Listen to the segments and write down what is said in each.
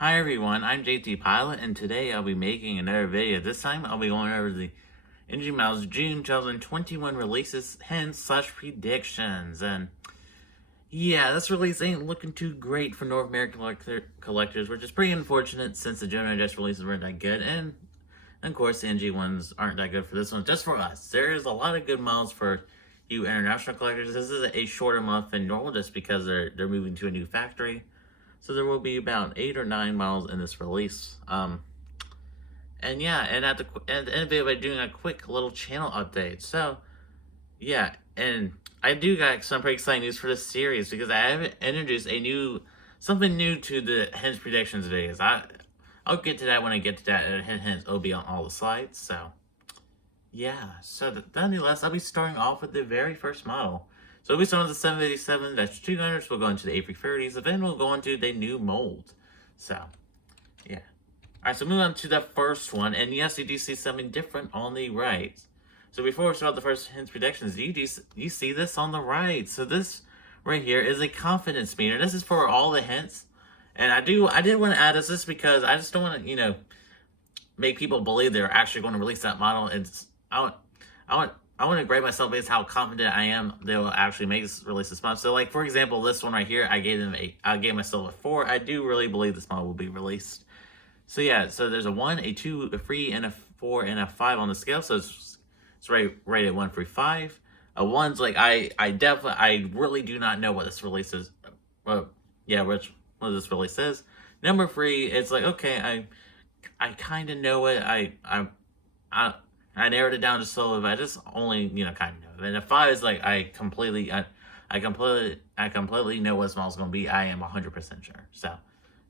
Hi everyone, I'm JT Pilot, and today I'll be making another video. This time I'll be going over the Energy Miles June 2021 releases, hints / predictions. And yeah, this release ain't looking too great for North American collectors, which is pretty unfortunate since the General Digest releases weren't that good. And of course, the NG ones aren't that good for this one, just for us. There's a lot of good models for you international collectors. This is a shorter month than normal just because they're moving to a new factory. So there will be about 8 or 9 miles in this release. And yeah, and at the end of the video, I'm doing a quick little channel update. So yeah, and I do got some pretty exciting news for this series because I have introduced something new to the hints predictions videos. I'll get to that when I get to that. And hints will be on all the slides. So yeah, so nonetheless, I'll be starting off with the very first model. So we start with the 787-200s, we'll go into the A330s, and then we'll go into the new mold. So, yeah. Alright, so moving on to the first one, and yes, you do see something different on the right. So before we start the first hints predictions, you see this on the right. So this right here is a confidence meter. This is for all the hints. And I did want to add this because I just don't want to, make people believe they're actually going to release that model. I want to grade myself based on how confident I am they will actually release this month. So, like for example, this one right here, I gave myself a 4. I do really believe this model will be released. So yeah, so there's a 1, a 2, a 3, and a 4, and a 5 on the scale. So it's right at 1 through 5. A 1's like I really do not know what this release is. What this release is. Number 3, it's like okay, I kind of know it. I narrowed it down to solo, but I just only, kind of know. And a 5 is like, I completely know what this model's going to be. I am 100% sure. So,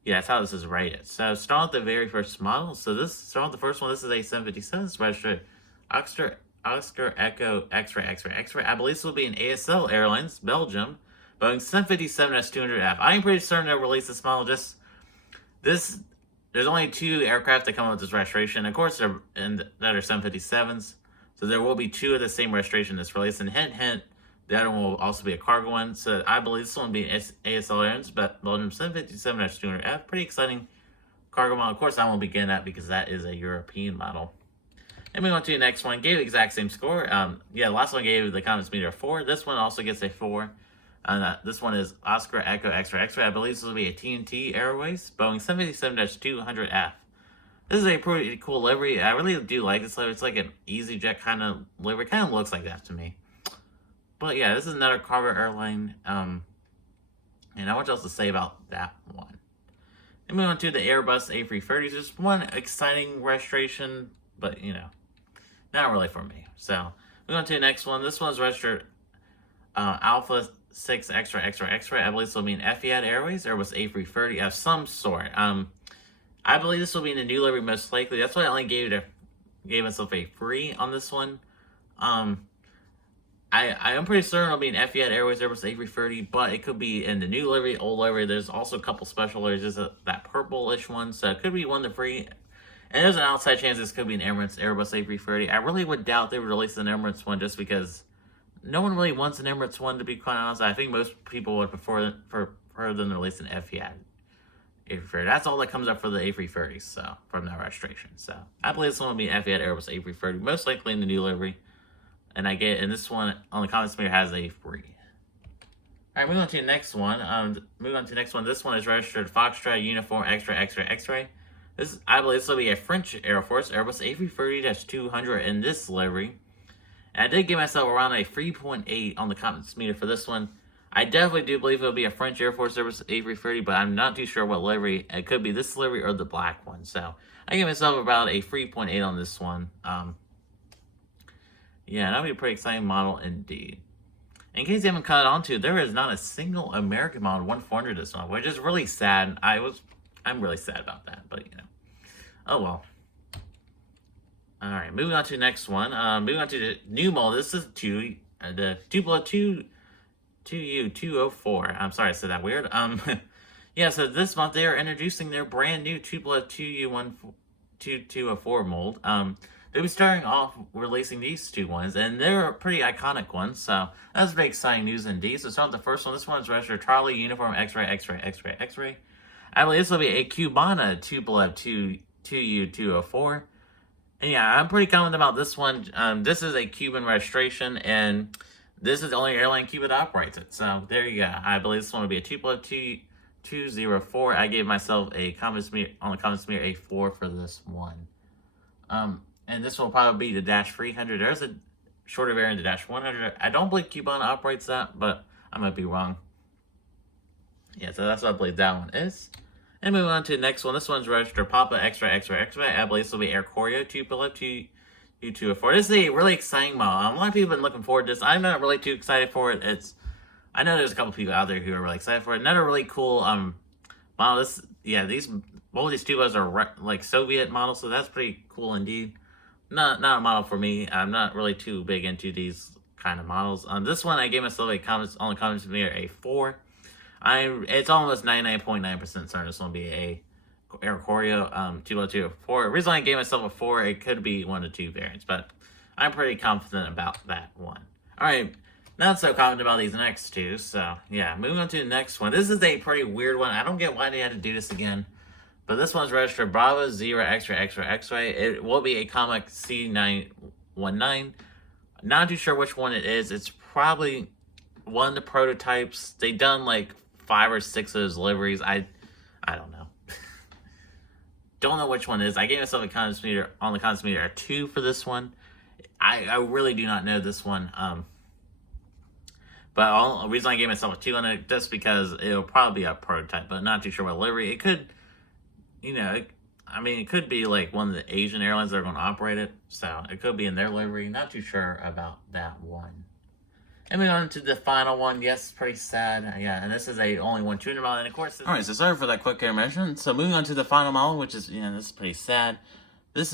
yeah, that's how this is rated. So, start with the very first model. So, start with the first one. This is a 757. It's registered Oscar Echo Xray. I believe this will be an ASL Airlines, Belgium, Boeing 757-200F. I'm pretty certain they'll release this model. There's only 2 aircraft that come up with this registration. Of course, that are 757s. So there will be 2 of the same registration that's released. And hint, the other one will also be a cargo one. So I believe this one will be an ASL Airlines, but Belgium 757-200F. Pretty exciting cargo model. Of course, I won't be getting that because that is a European model. And we go on to the next one. Gave the exact same score. The last one gave the confidence meter a 4. This one also gets a 4. This one is Oscar Echo Xray. I believe this will be a TNT Airways, Boeing 787-200F. This is a pretty cool livery. I really do like this livery. It's like an EasyJet kind of livery. Kind of looks like that to me. But yeah, this is another cargo airline. And not much else to say about that one. And moving on to the Airbus A330s. There's one exciting registration, but not really for me. So moving on to the next one. This one's registered Alpha 6 Xray. I believe this will be an Etihad Airways or was A330 of some sort. I believe this will be in the new livery most likely. That's why I only gave myself a 3 on this one. I am pretty certain it'll be an Etihad Airways Airbus A330, but it could be in the new livery, old livery. There's also a couple special liveries. There's that purplish one, so it could be one of the 3. And there's an outside chance this could be an Emirates Airbus A330. I really would doubt they would release an Emirates one just because no one really wants an Emirates one, to be quite honest. I think most people would prefer them to release an Etihad A330. That's all that comes up for the A330s, so from that registration. So I believe this one will be an Etihad Airbus A330, most likely in the new livery. And this one on the comments meter has a 3. Alright, moving on to the next one. This one is registered Foxtrot Uniform Xray. I believe this will be a French Air Force Airbus A330-200 in this livery. And I did give myself around a 3.8 on the confidence meter for this one. I definitely do believe it'll be a French Air Force Airbus A330, but I'm not too sure what livery. It could be this livery or the black one. So I give myself about a 3.8 on this one. That'll be a pretty exciting model indeed. In case you haven't caught on to, there is not a single American model 1400 this one, which is really sad. I'm really sad about that, but oh well. Alright, moving on to the next one. Moving on to the new model. This is the 2U204. I'm sorry I said that weird. So this month they are introducing their brand new 2U204 mold. They'll be starting off releasing these 2 ones, and they're pretty iconic ones, so that's very exciting news indeed. So start with the first one. This one is registered Charlie Uniform Xray. I believe this will be a Cubana Tupolev 2U204. And yeah, I'm pretty confident about this one. This is a Cuban registration, and this is the only airline Cuba that operates it. So there you go. I believe this one will be a Tupolev 204. I gave myself a confidence meter, on the confidence meter, a 4 for this one. And this will probably be the Dash 300. There's a shorter variant, the Dash 100. I don't believe Cubana operates that, but I might be wrong. Yeah, so that's what I believe that one is. And moving on to the next one. This one's registered Papa Xray. I believe this will be Air Koryo Tupolev U204. This is a really exciting model. A lot of people have been looking forward to this. I'm not really too excited for it. I know there's a couple people out there who are really excited for it. Another really cool model. Both of these Tubas are like Soviet models, so that's pretty cool indeed. Not a model for me. I'm not really too big into these kind of models. This one I gave myself a confidence meter a 4. It's almost 99.9% certain this will be a Air Koryo 20204. The reason I gave myself a 4, it could be one of the two variants, but I'm pretty confident about that one. Alright, not so confident about these next two, so yeah, moving on to the next one. This is a pretty weird one. I don't get why they had to do this again, but this one's registered Bravo Zero Xray. It will be a Comic C919. Not too sure which one it is. It's probably one of the prototypes. They done like 5 or 6 of those liveries. I don't know. Don't know which one it is. I gave myself a confidence meter on the confidence meter a 2 for this one. I really do not know this one. But the reason I gave myself a 2 on it just because it'll probably be a prototype, but not too sure what livery. It could, it could be like one of the Asian airlines that are going to operate it. So it could be in their livery. Not too sure about that one. And moving on to the final one. Yes, pretty sad. Yeah, and this is only one 200 model, and of course... Alright, so sorry for that quick intermission. So moving on to the final model, which is, this is pretty sad. This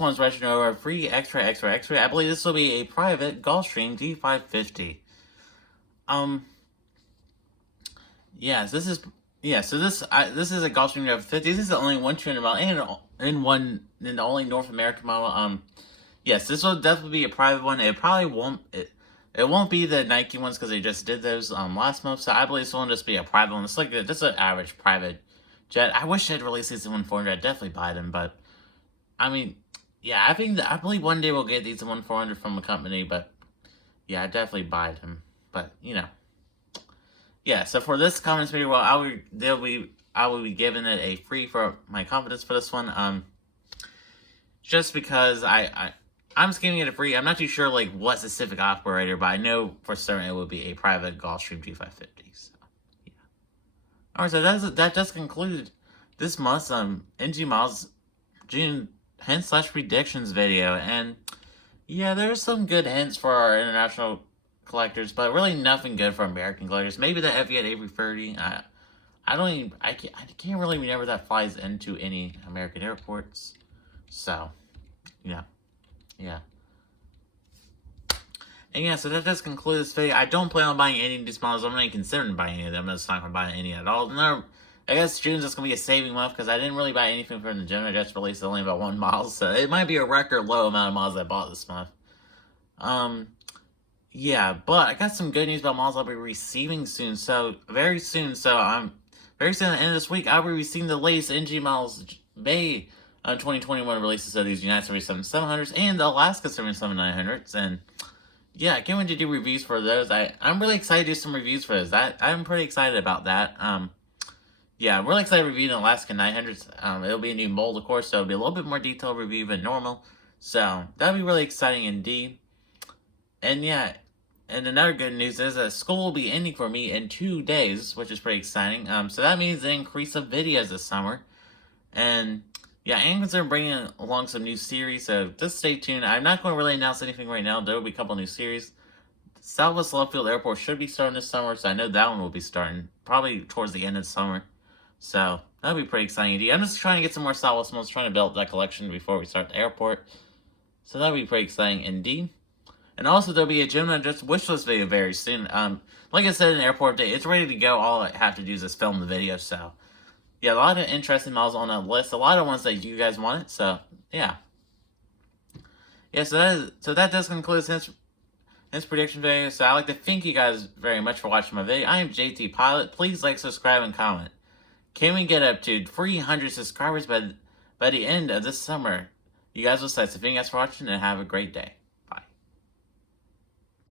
one's registered over Free Xray. I believe this will be a private Gulfstream G550. This is a Gulfstream G550. This is the only one 200 model, and the only North American model. Yes, this will definitely be a private one. It probably won't... It won't be the Nike ones because they just did those last month, so I believe this will just be a private one. It's like just an average private jet. I wish they'd release these in 1-400. I'd definitely buy them, but I believe one day we'll get these in 1-400 from a company, but yeah, I'd definitely buy them. But yeah. So for this confidence meter, well, I will be giving it a free for my confidence for this one. Just because I'm just giving it a free. I'm not too sure like what specific operator, but I know for certain it would be a private Gulfstream G550. So yeah. Alright, so that does conclude this month's NG Miles June hints/predictions video, and yeah, there's some good hints for our international collectors, but really nothing good for American collectors. Maybe the Fiat A330. I can't really remember that flies into any American airports. So yeah. And yeah, so that does conclude this video. I don't plan on buying any of these models. I'm not even considering buying any of them. I'm just not going to buy any at all. No, I guess June's just going to be a saving month because I didn't really buy anything from the gym. I just released only about 1 model. So it might be a record low amount of models I bought this month. Yeah, but I got some good news about models I'll be receiving soon. So, very soon. So, very soon at the end of this week, I'll be receiving the latest NG Models Bay 2021 releases of these United 77-700s and the Alaska 77-900s. And yeah, I can't wait to do reviews for those. I'm really excited to do some reviews for those. I'm pretty excited about that. Yeah, I'm really excited to review the Alaska 900s. It'll be a new mold, of course, so it'll be a little bit more detailed review than normal. So, that'll be really exciting indeed. And yeah, and another good news is that school will be ending for me in 2 days, which is pretty exciting. So that means an increase of videos this summer. And yeah, I'm considering bringing along some new series, so just stay tuned. I'm not going to really announce anything right now. There will be a couple new series. Southwest Love Field Airport should be starting this summer, so I know that one will be starting probably towards the end of the summer. So that'll be pretty exciting indeed. I'm just trying to get some more Southwest models, trying to build that collection before we start the airport. So that'll be pretty exciting indeed. And also, there'll be a Gemini Just wishlist video very soon. Like I said in the airport update, it's ready to go. All I have to do is just film the video, so yeah, a lot of interesting models on that list. A lot of ones that you guys wanted, so yeah. Yeah, so that does conclude this prediction video. So I'd like to thank you guys very much for watching my video. I am JT Pilot. Please like, subscribe, and comment. Can we get up to 300 subscribers by the end of this summer? You guys will decide. So thank you guys for watching and have a great day.